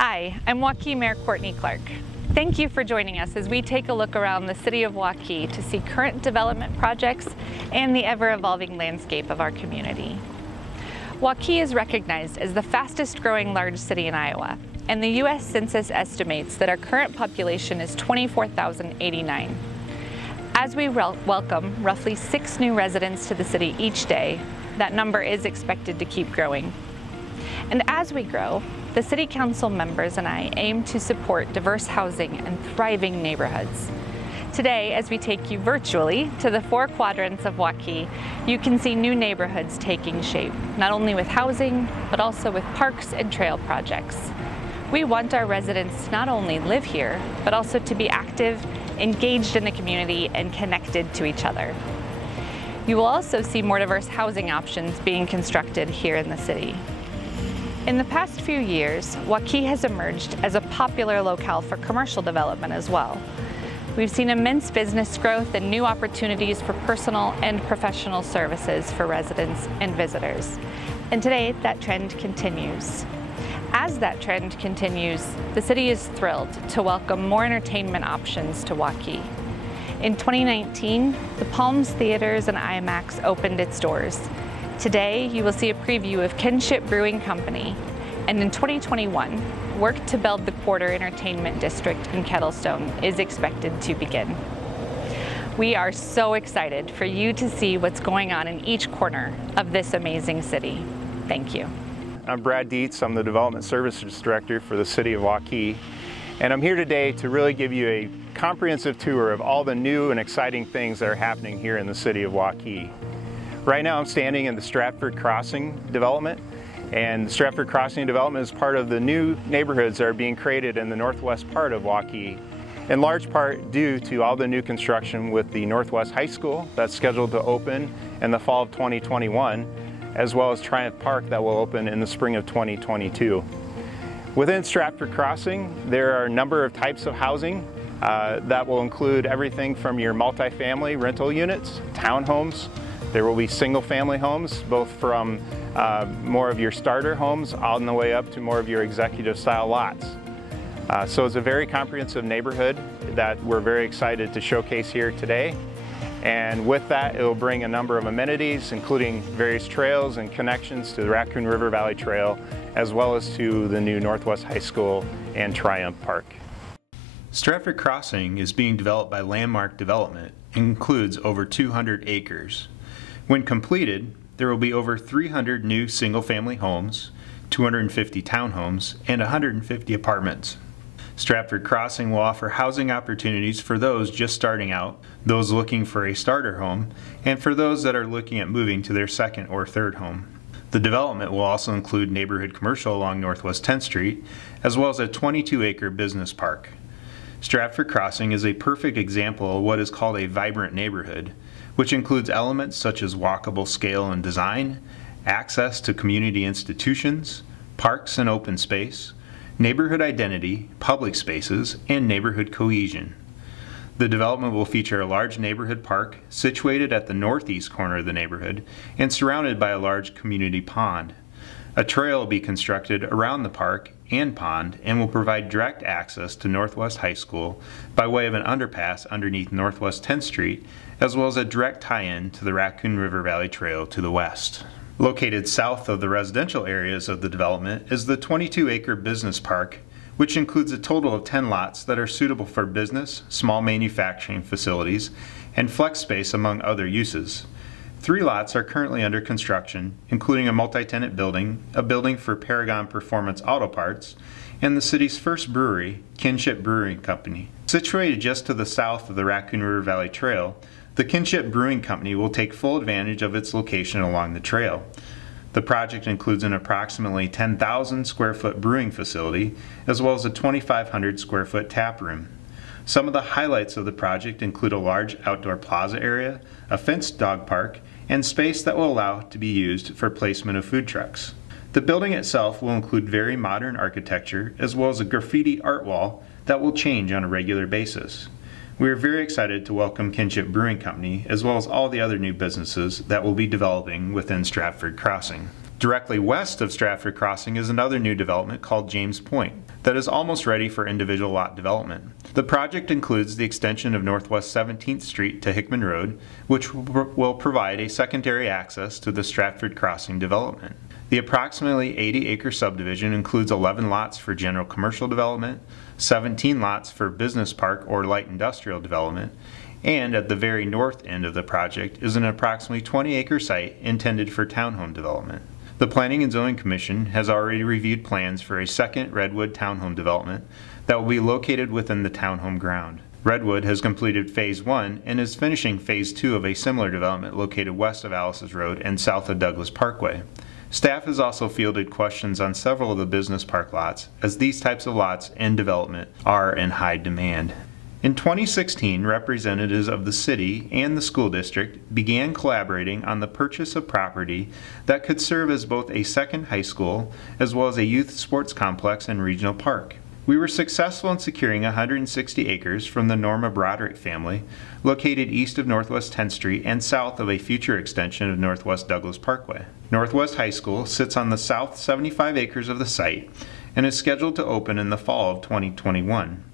Hi, I'm Waukee Mayor Courtney Clarke. Thank you for joining us as we take a look around the city of Waukee to see current development projects and the ever-evolving landscape of our community. Waukee is recognized as the fastest growing large city in Iowa, and the U.S. Census estimates that our current population is 24,089. As we welcome roughly 6 new residents to the city each day, that number is expected to keep growing. And as we grow, the City Council members and I aim to support diverse housing and thriving neighborhoods. Today, as we take you virtually to the 4 quadrants of Waukee, you can see new neighborhoods taking shape, not only with housing, but also with parks and trail projects. We want our residents to not only live here, but also to be active, engaged in the community, and connected to each other. You will also see more diverse housing options being constructed here in the city. In the past few years, Waukee has emerged as a popular locale for commercial development as well. We've seen immense business growth and new opportunities for personal and professional services for residents and visitors. And today, that trend continues. As that trend continues, the city is thrilled to welcome more entertainment options to Waukee. In 2019, the Palms Theaters and Imax opened its doors. Today, you will see a preview of Kinship Brewing Company, and in 2021, work to build the Quarter Entertainment District in Kettlestone is expected to begin. We are so excited for you to see what's going on in each corner of this amazing city. Thank you. I'm Brad Deets. I'm the Development Services Director for the City of Waukee, and I'm here today to really give you a comprehensive tour of all the new and exciting things that are happening here in the City of Waukee. Right now I'm standing in the Stratford Crossing development, and the Stratford Crossing development is part of the new neighborhoods that are being created in the northwest part of Waukee, in large part due to all the new construction with the Northwest High School that's scheduled to open in the fall of 2021, as well as Triumph Park that will open in the spring of 2022. Within Stratford Crossing, there are a number of types of housing that will include everything from your multifamily rental units, townhomes. There will be single-family homes, both from more of your starter homes on the way up to more of your executive-style lots. So it's a very comprehensive neighborhood that we're very excited to showcase here today. And with that, it will bring a number of amenities, including various trails and connections to the Raccoon River Valley Trail, as well as to the new Northwest High School and Triumph Park. Stratford Crossing is being developed by Landmark Development and includes over 200 acres. When completed, there will be over 300 new single-family homes, 250 townhomes, and 150 apartments. Stratford Crossing will offer housing opportunities for those just starting out, those looking for a starter home, and for those that are looking at moving to their second or third home. The development will also include neighborhood commercial along Northwest 10th Street, as well as a 22-acre business park. Stratford Crossing is a perfect example of what is called a vibrant neighborhood, which includes elements such as walkable scale and design, access to community institutions, parks and open space, neighborhood identity, public spaces, and neighborhood cohesion. The development will feature a large neighborhood park situated at the northeast corner of the neighborhood and surrounded by a large community pond. A trail will be constructed around the park and pond and will provide direct access to Northwest High School by way of an underpass underneath Northwest 10th Street, as well as a direct tie-in to the Raccoon River Valley Trail to the west. Located south of the residential areas of the development is the 22-acre business park, which includes a total of 10 lots that are suitable for business, small manufacturing facilities, and flex space among other uses. 3 lots are currently under construction, including a multi-tenant building, a building for Paragon Performance Auto Parts, and the city's first brewery, Kinship Brewing Company. Situated just to the south of the Raccoon River Valley Trail, the Kinship Brewing Company will take full advantage of its location along the trail. The project includes an approximately 10,000 square foot brewing facility, as well as a 2,500 square foot tap room. Some of the highlights of the project include a large outdoor plaza area, a fenced dog park, and space that will allow to be used for placement of food trucks. The building itself will include very modern architecture, as well as a graffiti art wall that will change on a regular basis. We are very excited to welcome Kinship Brewing Company, as well as all the other new businesses that will be developing within Stratford Crossing. Directly west of Stratford Crossing is another new development called James Point that is almost ready for individual lot development. The project includes the extension of Northwest 17th Street to Hickman Road, which will provide a secondary access to the Stratford Crossing development. The approximately 80-acre subdivision includes 11 lots for general commercial development, 17 lots for business park or light industrial development, and at the very north end of the project is an approximately 20-acre site intended for townhome development. The Planning and Zoning Commission has already reviewed plans for a second Redwood townhome development that will be located within the townhome ground. Redwood has completed Phase 1 and is finishing Phase 2 of a similar development located west of Alice's Road and south of Douglas Parkway. Staff has also fielded questions on several of the business park lots, as these types of lots and development are in high demand. In 2016, representatives of the city and the school district began collaborating on the purchase of property that could serve as both a second high school as well as a youth sports complex and regional park. We were successful in securing 160 acres from the Norma Broderick family, located east of Northwest 10th Street and south of a future extension of Northwest Douglas Parkway. Northwest High School sits on the south 75 acres of the site and is scheduled to open in the fall of 2021.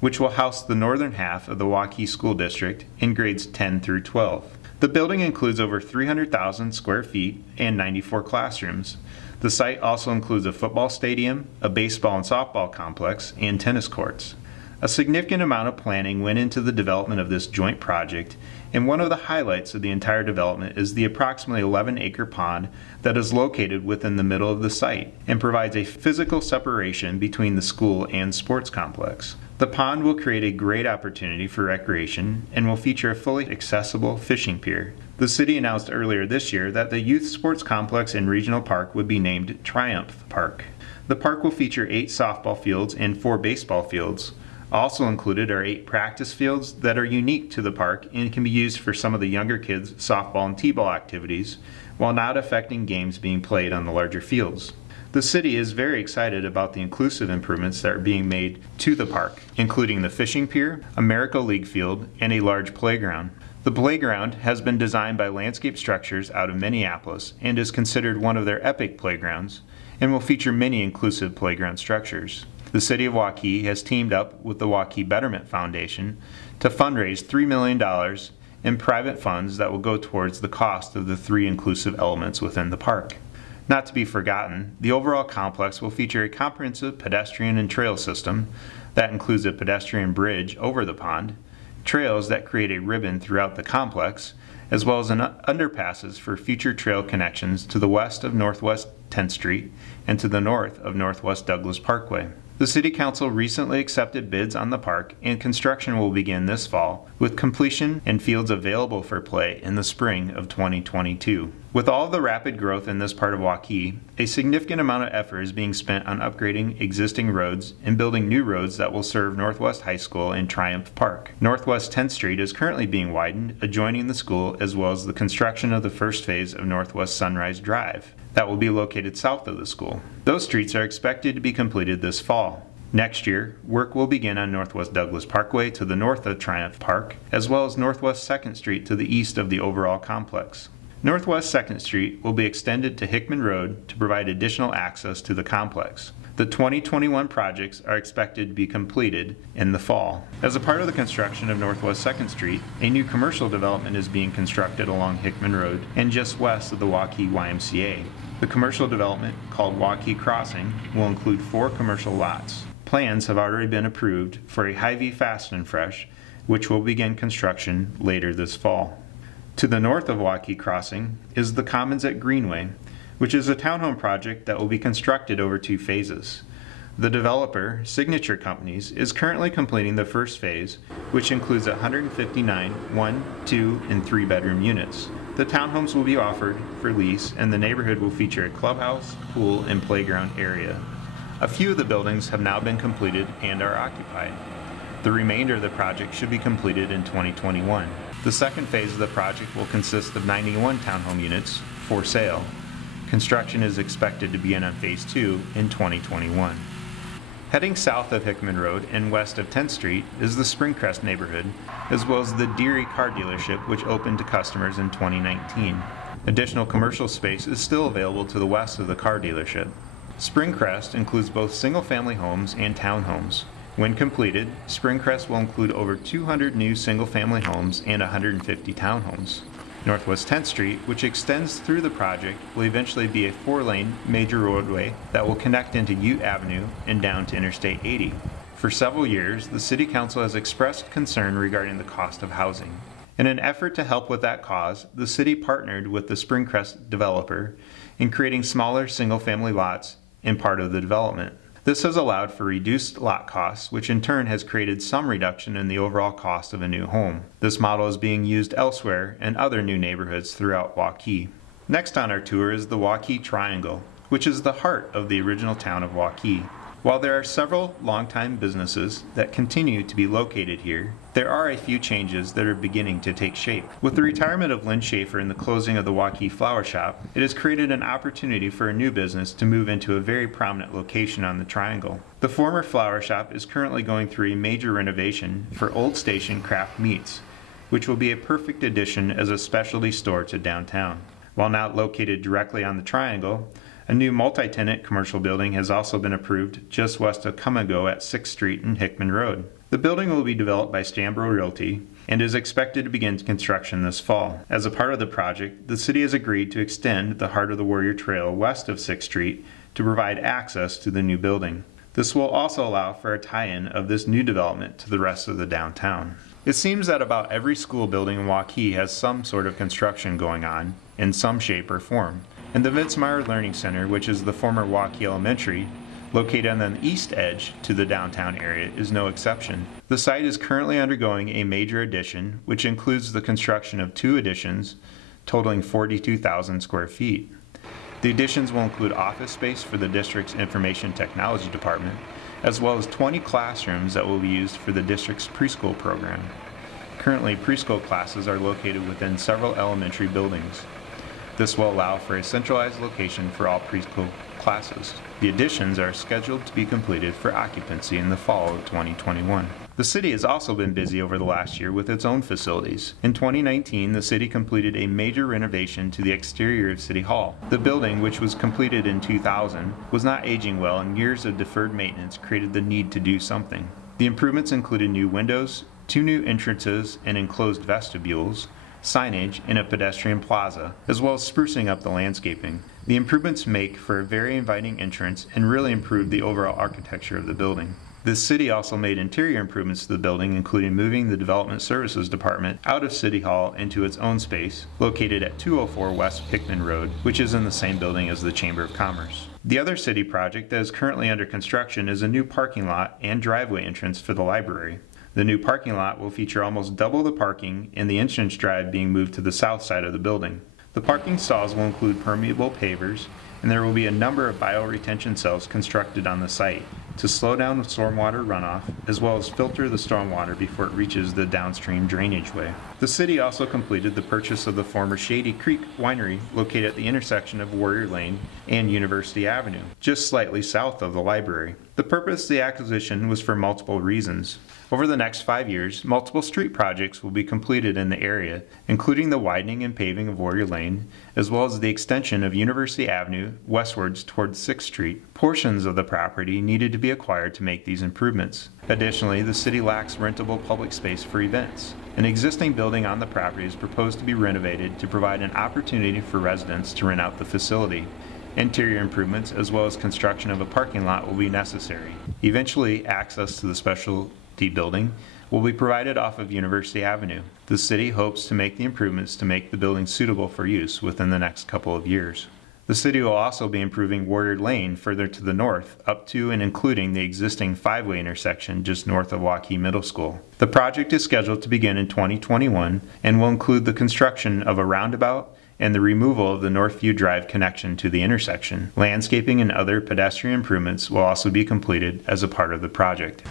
Which will house the northern half of the Waukee School District in grades 10 through 12. The building includes over 300,000 square feet and 94 classrooms. The site also includes a football stadium, a baseball and softball complex, and tennis courts. A significant amount of planning went into the development of this joint project, and one of the highlights of the entire development is the approximately 11-acre pond that is located within the middle of the site and provides a physical separation between the school and sports complex. The pond will create a great opportunity for recreation and will feature a fully accessible fishing pier. The city announced earlier this year that the youth sports complex and regional park would be named Triumph Park. The park will feature 8 softball fields and 4 baseball fields. Also included are 8 practice fields that are unique to the park and can be used for some of the younger kids' softball and t-ball activities, while not affecting games being played on the larger fields. The city is very excited about the inclusive improvements that are being made to the park, including the fishing pier, America League field, and a large playground. The playground has been designed by Landscape Structures out of Minneapolis and is considered one of their epic playgrounds and will feature many inclusive playground structures. The City of Waukee has teamed up with the Waukee Betterment Foundation to fundraise $3 million in private funds that will go towards the cost of the 3 inclusive elements within the park. Not to be forgotten, the overall complex will feature a comprehensive pedestrian and trail system that includes a pedestrian bridge over the pond, trails that create a ribbon throughout the complex, as well as underpasses for future trail connections to the west of Northwest 10th Street and to the north of Northwest Douglas Parkway. The City Council recently accepted bids on the park, and construction will begin this fall, with completion and fields available for play in the spring of 2022. With all of the rapid growth in this part of Waukee, a significant amount of effort is being spent on upgrading existing roads and building new roads that will serve Northwest High School and Triumph Park. Northwest 10th Street is currently being widened, adjoining the school, as well as the construction of the first phase of Northwest Sunrise Drive that will be located south of the school. Those streets are expected to be completed this fall. Next year, work will begin on Northwest Douglas Parkway to the north of Triumph Park, as well as Northwest 2nd Street to the east of the overall complex. Northwest 2nd Street will be extended to Hickman Road to provide additional access to the complex. The 2021 projects are expected to be completed in the fall. As a part of the construction of Northwest 2nd Street, a new commercial development is being constructed along Hickman Road and just west of the Waukee YMCA. The commercial development, called Waukee Crossing, will include 4 commercial lots. Plans have already been approved for a Hy-Vee Fast and Fresh, which will begin construction later this fall. To the north of Waukee Crossing is the Commons at Greenway, which is a townhome project that will be constructed over 2 phases. The developer, Signature Companies, is currently completing the first phase, which includes 159 1-, 2-, and 3-bedroom units. The townhomes will be offered for lease, and the neighborhood will feature a clubhouse, pool, and playground area. A few of the buildings have now been completed and are occupied. The remainder of the project should be completed in 2021. The second phase of the project will consist of 91 townhome units for sale. Construction is expected to begin on Phase 2 in 2021. Heading south of Hickman Road and west of 10th Street is the Springcrest neighborhood, as well as the Deary car dealership, which opened to customers in 2019. Additional commercial space is still available to the west of the car dealership. Springcrest includes both single-family homes and townhomes. When completed, Springcrest will include over 200 new single-family homes and 150 townhomes. Northwest 10th Street, which extends through the project, will eventually be a 4-lane major roadway that will connect into Ute Avenue and down to Interstate 80. For several years, the City Council has expressed concern regarding the cost of housing. In an effort to help with that cause, the city partnered with the Springcrest developer in creating smaller single-family lots in part of the development. This has allowed for reduced lot costs, which in turn has created some reduction in the overall cost of a new home. This model is being used elsewhere in other new neighborhoods throughout Waukee. Next on our tour is the Waukee Triangle, which is the heart of the original town of Waukee. While there are several longtime businesses that continue to be located here, there are a few changes that are beginning to take shape. With the retirement of Lynn Schaefer and the closing of the Waukee Flower Shop, it has created an opportunity for a new business to move into a very prominent location on the Triangle. The former flower shop is currently going through a major renovation for Old Station Craft Meats, which will be a perfect addition as a specialty store to downtown. While not located directly on the Triangle, a new multi-tenant commercial building has also been approved just west of Come-A-Go at 6th Street and Hickman Road. The building will be developed by Stambro Realty and is expected to begin construction this fall. As a part of the project, the city has agreed to extend the Heart of the Warrior Trail west of 6th Street to provide access to the new building. This will also allow for a tie-in of this new development to the rest of the downtown. It seems that about every school building in Waukee has some sort of construction going on in some shape or form. And the Vince Meyer Learning Center, which is the former Waukee Elementary, located on the east edge to the downtown area, is no exception. The site is currently undergoing a major addition, which includes the construction of 2 additions totaling 42,000 square feet. The additions will include office space for the district's Information Technology Department, as well as 20 classrooms that will be used for the district's preschool program. Currently, preschool classes are located within several elementary buildings. This will allow for a centralized location for all preschool classes. The additions are scheduled to be completed for occupancy in the fall of 2021. The city has also been busy over the last year with its own facilities. In 2019, the city completed a major renovation to the exterior of City Hall. The building, which was completed in 2000, was not aging well, and years of deferred maintenance created the need to do something. The improvements included new windows, 2 new entrances and enclosed vestibules, signage, and a pedestrian plaza, as well as sprucing up the landscaping. The improvements make for a very inviting entrance and really improved the overall architecture of the building. The city also made interior improvements to the building, including moving the Development Services Department out of City Hall into its own space, located at 204 West Hickman Road, which is in the same building as the Chamber of Commerce. The other city project that is currently under construction is a new parking lot and driveway entrance for the library. The new parking lot will feature almost double the parking, and the entrance drive being moved to the south side of the building. The parking stalls will include permeable pavers, and there will be a number of bioretention cells constructed on the site to slow down the stormwater runoff, as well as filter the stormwater before it reaches the downstream drainage way. The city also completed the purchase of the former Shady Creek Winery, located at the intersection of Warrior Lane and University Avenue, just slightly south of the library. The purpose of the acquisition was for multiple reasons. Over the next 5 years, multiple street projects will be completed in the area, including the widening and paving of Warrior Lane, as well as the extension of University Avenue westwards towards 6th Street. Portions of the property needed to be acquired to make these improvements. Additionally, the city lacks rentable public space for events. An existing building on the property is proposed to be renovated to provide an opportunity for residents to rent out the facility. Interior improvements, as well as construction of a parking lot, will be necessary. Eventually, access to the specialty building will be provided off of University Avenue. The city hopes to make the improvements to make the building suitable for use within the next couple of years. The city will also be improving Warrior Lane further to the north, up to and including the existing 5-way intersection just north of Waukee Middle School. The project is scheduled to begin in 2021 and will include the construction of a roundabout and the removal of the Northview Drive connection to the intersection. Landscaping and other pedestrian improvements will also be completed as a part of the project.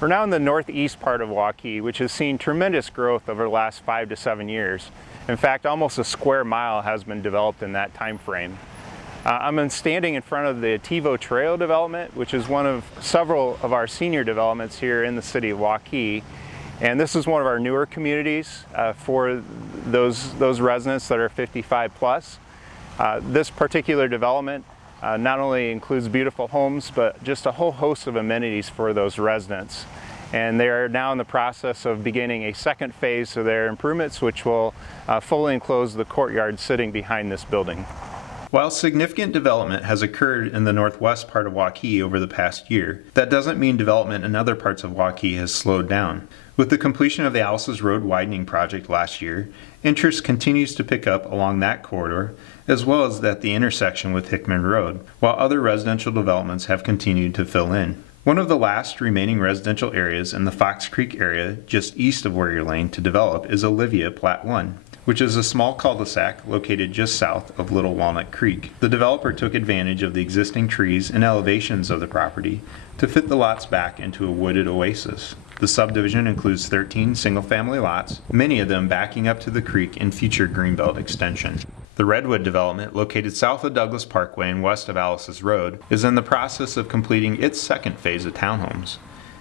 We're now in the northeast part of Waukee, which has seen tremendous growth over the last 5 to 7 years. In fact, almost a square mile has been developed in that time frame. I'm standing in front of the Ativo Trail development, which is one of several of our senior developments here in the city of Waukee. And this is one of our newer communities for those residents that are 55 plus. This particular development not only includes beautiful homes, but just a whole host of amenities for those residents. And they are now in the process of beginning a second phase of their improvements, which will fully enclose the courtyard sitting behind this building. While significant development has occurred in the northwest part of Waukee over the past year, that doesn't mean development in other parts of Waukee has slowed down. With the completion of the Alice's Road widening project last year, interest continues to pick up along that corridor, as well as at the intersection with Hickman Road, while other residential developments have continued to fill in. One of the last remaining residential areas in the Fox Creek area, just east of Warrior Lane, to develop is Olivia Plat 1, which is a small cul-de-sac located just south of Little Walnut Creek. The developer took advantage of the existing trees and elevations of the property to fit the lots back into a wooded oasis. The subdivision includes 13 single-family lots, many of them backing up to the creek in future Greenbelt extension. The Redwood development, located south of Douglas Parkway and west of Alice's Road, is in the process of completing its second phase of townhomes.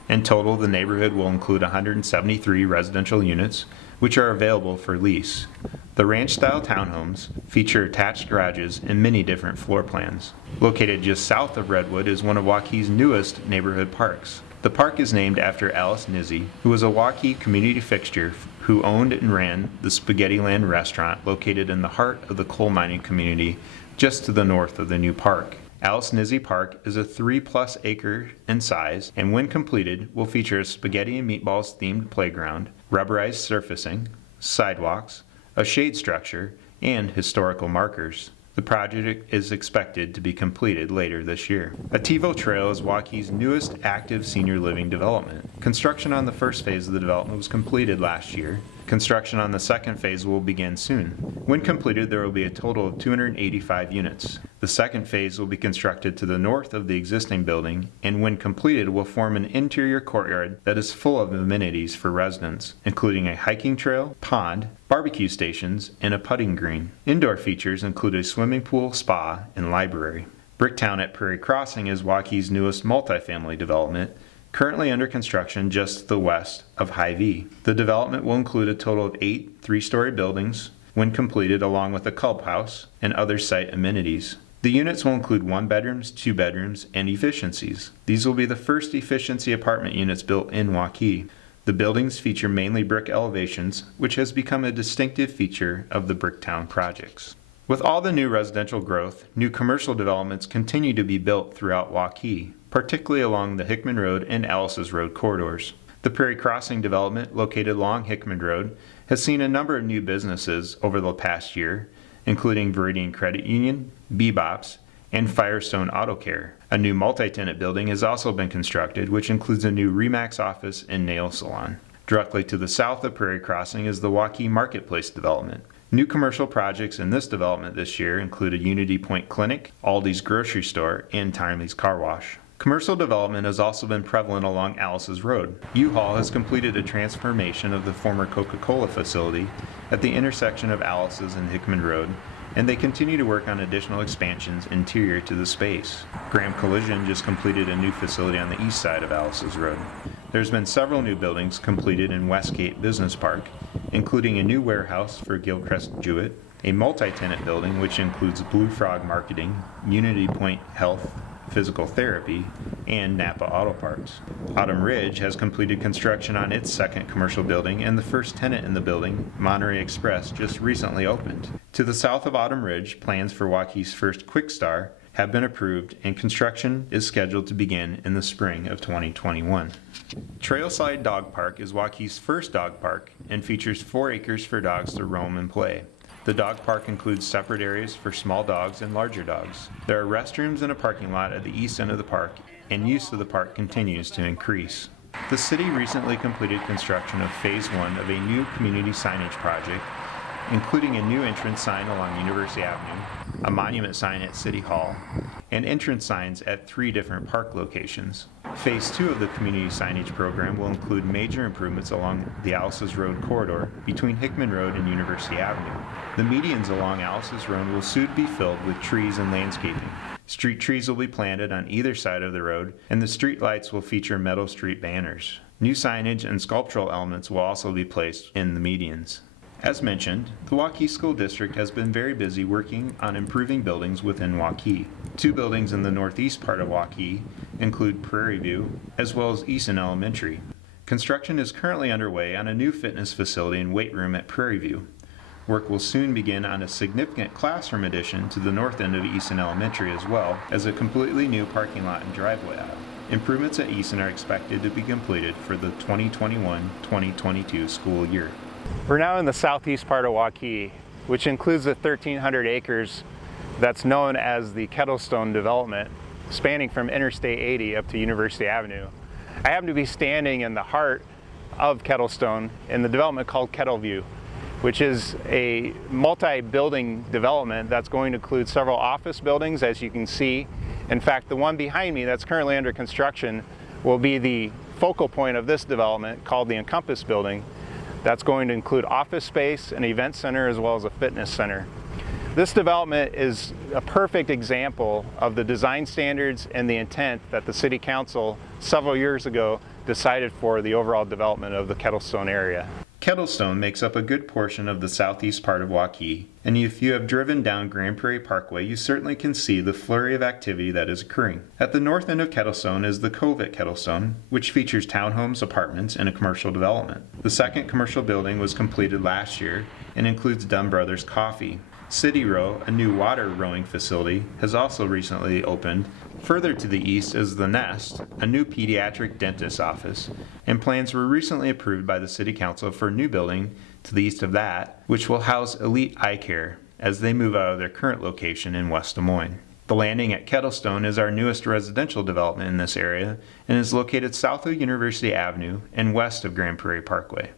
In total, the neighborhood will include 173 residential units, which are available for lease. The ranch-style townhomes feature attached garages and many different floor plans. Located just south of Redwood is one of Waukee's newest neighborhood parks. The park is named after Alice Nizzi, who was a Waukee community fixture who owned and ran the Spaghettiland restaurant located in the heart of the coal mining community just to the north of the new park. Alice Nizzi Park is a 3+ acre in size, and when completed will feature a spaghetti and meatballs themed playground, rubberized surfacing, sidewalks, a shade structure, and historical markers. The project is expected to be completed later this year. Ativo Trail is Waukee's newest active senior living development. Construction on the first phase of the development was completed last year. Construction on the second phase will begin soon. When completed, there will be a total of 285 units. The second phase will be constructed to the north of the existing building, and when completed will form an interior courtyard that is full of amenities for residents, including a hiking trail, pond, barbecue stations, and a putting green. Indoor features include a swimming pool, spa, and library. Bricktown at Prairie Crossing is Waukee's newest multifamily development, currently under construction just to the west of Hy-Vee. The development will include a total of 8 three-story buildings when completed, along with a clubhouse and other site amenities. The units will include 1 bedrooms, 2 bedrooms, and efficiencies. These will be the first efficiency apartment units built in Waukee. The buildings feature mainly brick elevations, which has become a distinctive feature of the Bricktown projects. With all the new residential growth, new commercial developments continue to be built throughout Waukee, particularly along the Hickman Road and Alice's Road corridors. The Prairie Crossing development, located along Hickman Road, has seen a number of new businesses over the past year, including Veridian Credit Union, Bebops, and Firestone Auto Care. A new multi-tenant building has also been constructed, which includes a new Remax office and nail salon. Directly to the south of Prairie Crossing is the Waukee Marketplace development. New commercial projects in this development this year include a Unity Point Clinic, Aldi's grocery store, and Timely's car wash. Commercial development has also been prevalent along Alice's Road. U-Haul has completed a transformation of the former Coca-Cola facility at the intersection of Alice's and Hickman Road, and they continue to work on additional expansions interior to the space. Graham Collision just completed a new facility on the east side of Alice's Road. There's been several new buildings completed in Westgate Business Park, including a new warehouse for Gilchrist Jewett, a multi-tenant building which includes Blue Frog Marketing, Unity Point Health, Physical Therapy, and Napa Auto Parts. Autumn Ridge has completed construction on its second commercial building, and the first tenant in the building, Monterey Express, just recently opened. To the south of Autumn Ridge, plans for Waukee's first Quick Star have been approved, and construction is scheduled to begin in the spring of 2021. Trailside Dog Park is Waukee's first dog park and features 4 acres for dogs to roam and play. The dog park includes separate areas for small dogs and larger dogs. There are restrooms and a parking lot at the east end of the park, and use of the park continues to increase. The city recently completed construction of Phase 1 of a new community signage project, including a new entrance sign along University Avenue, a monument sign at City Hall, and entrance signs at 3 different park locations. Phase 2 of the community signage program will include major improvements along the Alice's Road corridor between Hickman Road and University Avenue. The medians along Alice's Road will soon be filled with trees and landscaping. Street trees will be planted on either side of the road, and the street lights will feature Meadow Street banners. New signage and sculptural elements will also be placed in the medians. As mentioned, the Waukee School District has been very busy working on improving buildings within Waukee. Two buildings in the northeast part of Waukee include Prairie View, as well as Easton Elementary. Construction is currently underway on a new fitness facility and weight room at Prairie View. Work will soon begin on a significant classroom addition to the north end of Easton Elementary, as well as a completely new parking lot and driveway aisle. Improvements at Easton are expected to be completed for the 2021-2022 school year. We're now in the southeast part of Waukee, which includes the 1,300 acres that's known as the Kettlestone Development, spanning from Interstate 80 up to University Avenue. I happen to be standing in the heart of Kettlestone in the development called Kettleview, which is a multi-building development that's going to include several office buildings, as you can see. In fact, the one behind me that's currently under construction will be the focal point of this development, called the Encompass Building. That's going to include office space, an event center, as well as a fitness center. This development is a perfect example of the design standards and the intent that the City Council several years ago decided for the overall development of the Kettlestone area. Kettlestone makes up a good portion of the southeast part of Waukee, and if you have driven down Grand Prairie Parkway, you certainly can see the flurry of activity that is occurring. At the north end of Kettlestone is the Cove at Kettlestone, which features townhomes, apartments, and a commercial development. The second commercial building was completed last year and includes Dunn Brothers Coffee. City Row, a new water rowing facility, has also recently opened. Further to the east is The Nest, a new pediatric dentist's office, and plans were recently approved by the City Council for a new building to the east of that, which will house Elite Eye Care as they move out of their current location in West Des Moines. The Landing at Kettlestone is our newest residential development in this area and is located south of University Avenue and west of Grand Prairie Parkway.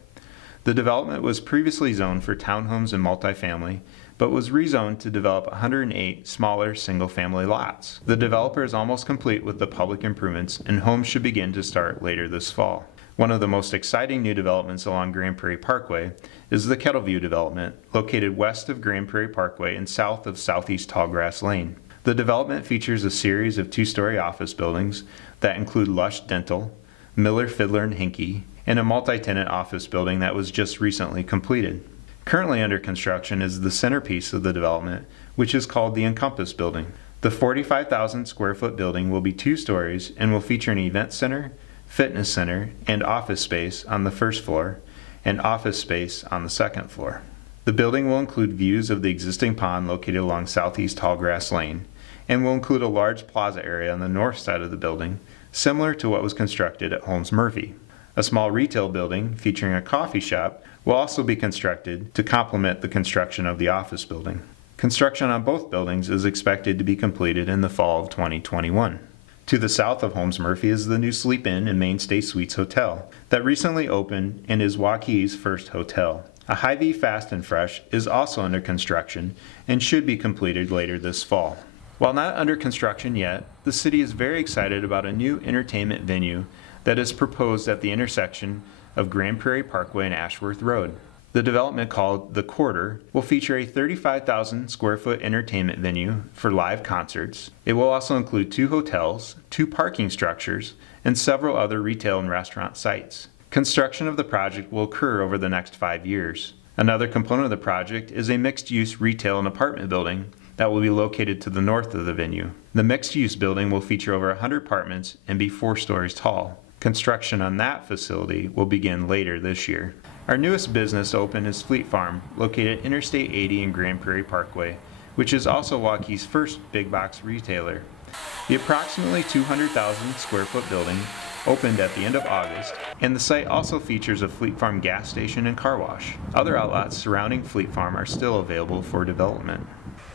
The development was previously zoned for townhomes and multifamily, but was rezoned to develop 108 smaller single-family lots. The developer is almost complete with the public improvements, and homes should begin to start later this fall. One of the most exciting new developments along Grand Prairie Parkway is the Kettleview development, located west of Grand Prairie Parkway and south of Southeast Tallgrass Lane. The development features a series of two-story office buildings that include Lush Dental, Miller, Fiddler & Hinkey, and a multi-tenant office building that was just recently completed. Currently under construction is the centerpiece of the development, which is called the Encompass Building. The 45,000 square foot building will be 2 stories and will feature an event center, fitness center, and office space on the first floor, and office space on the second floor. The building will include views of the existing pond located along Southeast Tallgrass Lane, and will include a large plaza area on the north side of the building, similar to what was constructed at Holmes Murphy. A small retail building featuring a coffee shop will also be constructed to complement the construction of the office building. Construction on both buildings is expected to be completed in the fall of 2021. To the south of Holmes Murphy is the new Sleep Inn and Mainstay Suites Hotel that recently opened and is Waukee's first hotel. A Hy-Vee Fast and Fresh is also under construction and should be completed later this fall. While not under construction yet, the city is very excited about a new entertainment venue that is proposed at the intersection of Grand Prairie Parkway and Ashworth Road. The development, called The Quarter, will feature a 35,000 square foot entertainment venue for live concerts. It will also include 2 hotels, 2 parking structures, and several other retail and restaurant sites. Construction of the project will occur over the next 5 years. Another component of the project is a mixed-use retail and apartment building that will be located to the north of the venue. The mixed-use building will feature over 100 apartments and be 4 stories tall. Construction on that facility will begin later this year. Our newest business to open is Fleet Farm, located at Interstate 80 and Grand Prairie Parkway, which is also Waukee's first big box retailer. The approximately 200,000 square foot building opened at the end of August, and the site also features a Fleet Farm gas station and car wash. Other outlets surrounding Fleet Farm are still available for development.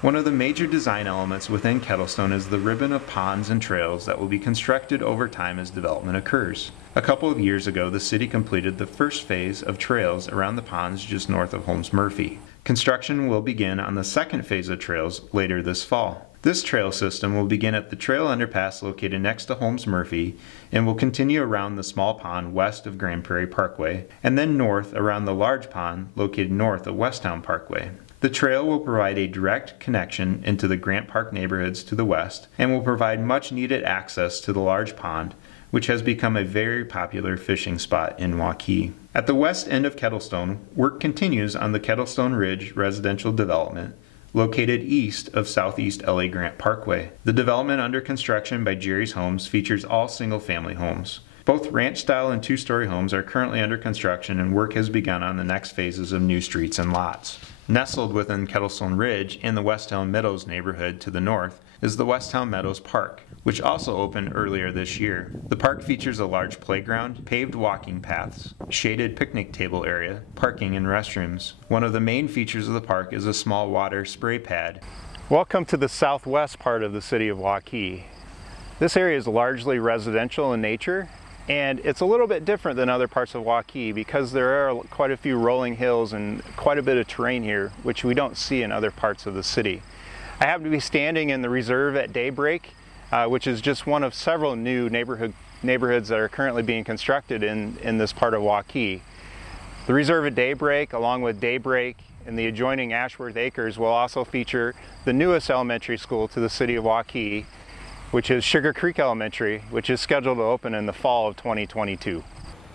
One of the major design elements within Kettlestone is the ribbon of ponds and trails that will be constructed over time as development occurs. A couple of years ago, the city completed the first phase of trails around the ponds just north of Holmes Murphy. Construction will begin on the second phase of trails later this fall. This trail system will begin at the trail underpass located next to Holmes Murphy and will continue around the small pond west of Grand Prairie Parkway and then north around the large pond located north of Westtown Parkway. The trail will provide a direct connection into the Grant Park neighborhoods to the west and will provide much needed access to the large pond, which has become a very popular fishing spot in Waukee. At the west end of Kettlestone, work continues on the Kettlestone Ridge residential development, located east of Southeast LA Grant Parkway. The development under construction by Jerry's Homes features all single-family homes. Both ranch-style and two-story homes are currently under construction, and work has begun on the next phases of new streets and lots. Nestled within Kettlestone Ridge in the Westtown Meadows neighborhood to the north is the Westtown Meadows Park, which also opened earlier this year. The park features a large playground, paved walking paths, shaded picnic table area, parking and restrooms. One of the main features of the park is a small water spray pad. Welcome to the southwest part of the city of Waukee. This area is largely residential in nature, and it's a little bit different than other parts of Waukee because there are quite a few rolling hills and quite a bit of terrain here, which we don't see in other parts of the city. I happen to be standing in the reserve at Daybreak, which is just one of several new neighborhoods that are currently being constructed in this part of Waukee. The reserve at Daybreak, along with Daybreak and the adjoining Ashworth Acres, will also feature the newest elementary school to the city of Waukee, which is Sugar Creek Elementary, which is scheduled to open in the fall of 2022.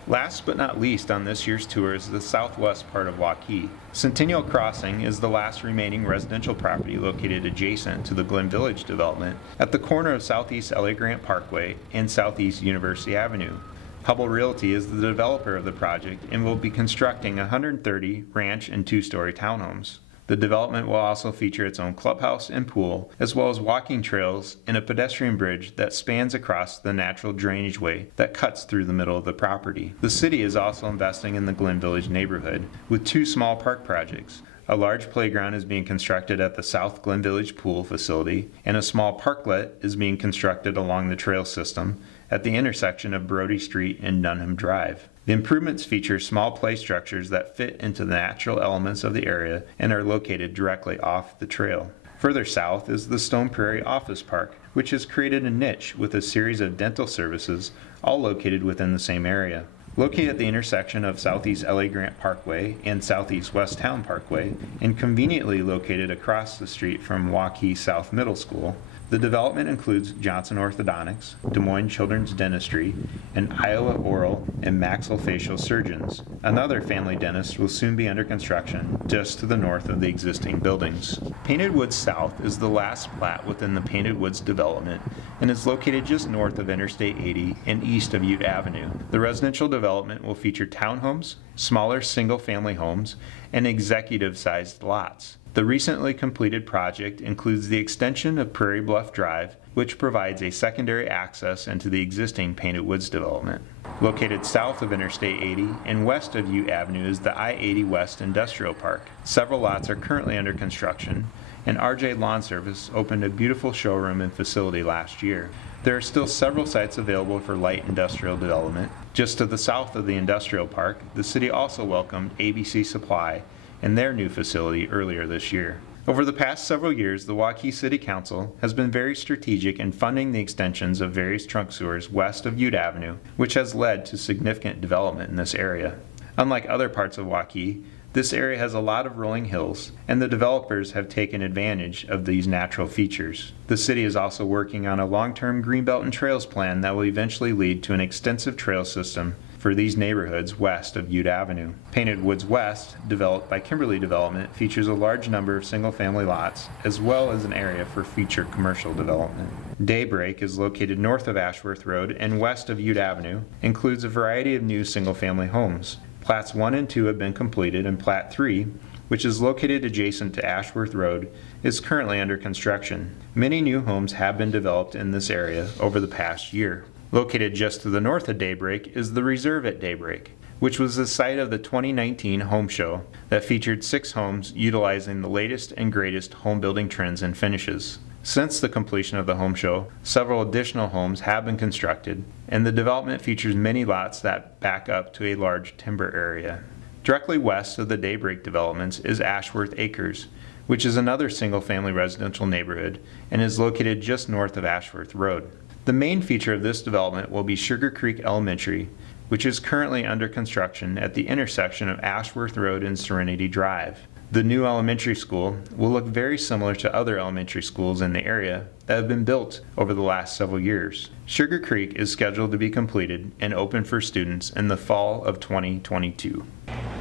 Last but not least on this year's tour is the southwest part of Waukee. Centennial Crossing is the last remaining residential property located adjacent to the Glen Village development at the corner of Southeast LA Grant Parkway and Southeast University Avenue. Hubble Realty is the developer of the project and will be constructing 130 ranch and two-story townhomes. The development will also feature its own clubhouse and pool, as well as walking trails and a pedestrian bridge that spans across the natural drainage way that cuts through the middle of the property. The city is also investing in the Glen Village neighborhood with two small park projects. A large playground is being constructed at the South Glen Village pool facility, and a small parklet is being constructed along the trail system at the intersection of Brody Street and Dunham Drive. The improvements feature small play structures that fit into the natural elements of the area and are located directly off the trail. Further south is the Stone Prairie Office Park, which has created a niche with a series of dental services, all located within the same area. Located at the intersection of Southeast LA Grant Parkway and Southeast Westtown Parkway, and conveniently located across the street from Waukee South Middle School, the development includes Johnson Orthodontics, Des Moines Children's Dentistry, and Iowa Oral and Maxillofacial Surgeons. Another family dentist will soon be under construction just to the north of the existing buildings. Painted Woods South is the last plat within the Painted Woods development and is located just north of Interstate 80 and east of Ute Avenue. The residential development will feature townhomes, smaller single-family homes, and executive-sized lots. The recently completed project includes the extension of Prairie Bluff Drive, which provides a secondary access into the existing Painted Woods development. Located south of Interstate 80 and west of Ute Avenue is the I-80 West Industrial Park. Several lots are currently under construction, and RJ Lawn Service opened a beautiful showroom and facility last year. There are still several sites available for light industrial development. Just to the south of the industrial park, the city also welcomed ABC Supply in their new facility earlier this year. Over the past several years, the Waukee City Council has been very strategic in funding the extensions of various trunk sewers west of Ute Avenue, which has led to significant development in this area. Unlike other parts of Waukee, this area has a lot of rolling hills, and the developers have taken advantage of these natural features. The city is also working on a long-term Greenbelt and Trails plan that will eventually lead to an extensive trail system for these neighborhoods west of Ute Avenue. Painted Woods West, developed by Kimberly Development, features a large number of single-family lots, as well as an area for future commercial development. Daybreak is located north of Ashworth Road and west of Ute Avenue, includes a variety of new single-family homes. Plats 1 and 2 have been completed, and Plat 3, which is located adjacent to Ashworth Road, is currently under construction. Many new homes have been developed in this area over the past year. Located just to the north of Daybreak is the Reserve at Daybreak, which was the site of the 2019 home show that featured 6 homes utilizing the latest and greatest home building trends and finishes. Since the completion of the home show, several additional homes have been constructed, and the development features many lots that back up to a large timber area. Directly west of the Daybreak developments is Ashworth Acres, which is another single-family residential neighborhood and is located just north of Ashworth Road. The main feature of this development will be Sugar Creek Elementary, which is currently under construction at the intersection of Ashworth Road and Serenity Drive. The new elementary school will look very similar to other elementary schools in the area that have been built over the last several years. Sugar Creek is scheduled to be completed and open for students in the fall of 2022.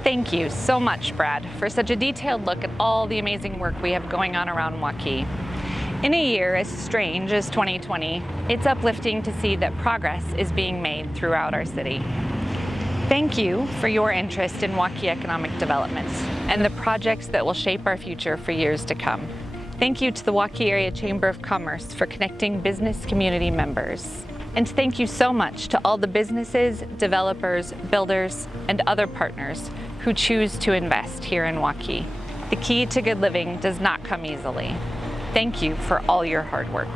Thank you so much, Brad, for such a detailed look at all the amazing work we have going on around Waukee. In a year as strange as 2020, it's uplifting to see that progress is being made throughout our city. Thank you for your interest in Waukee economic development and the projects that will shape our future for years to come. Thank you to the Waukee Area Chamber of Commerce for connecting business community members. And thank you so much to all the businesses, developers, builders, and other partners who choose to invest here in Waukee. The key to good living does not come easily. Thank you for all your hard work.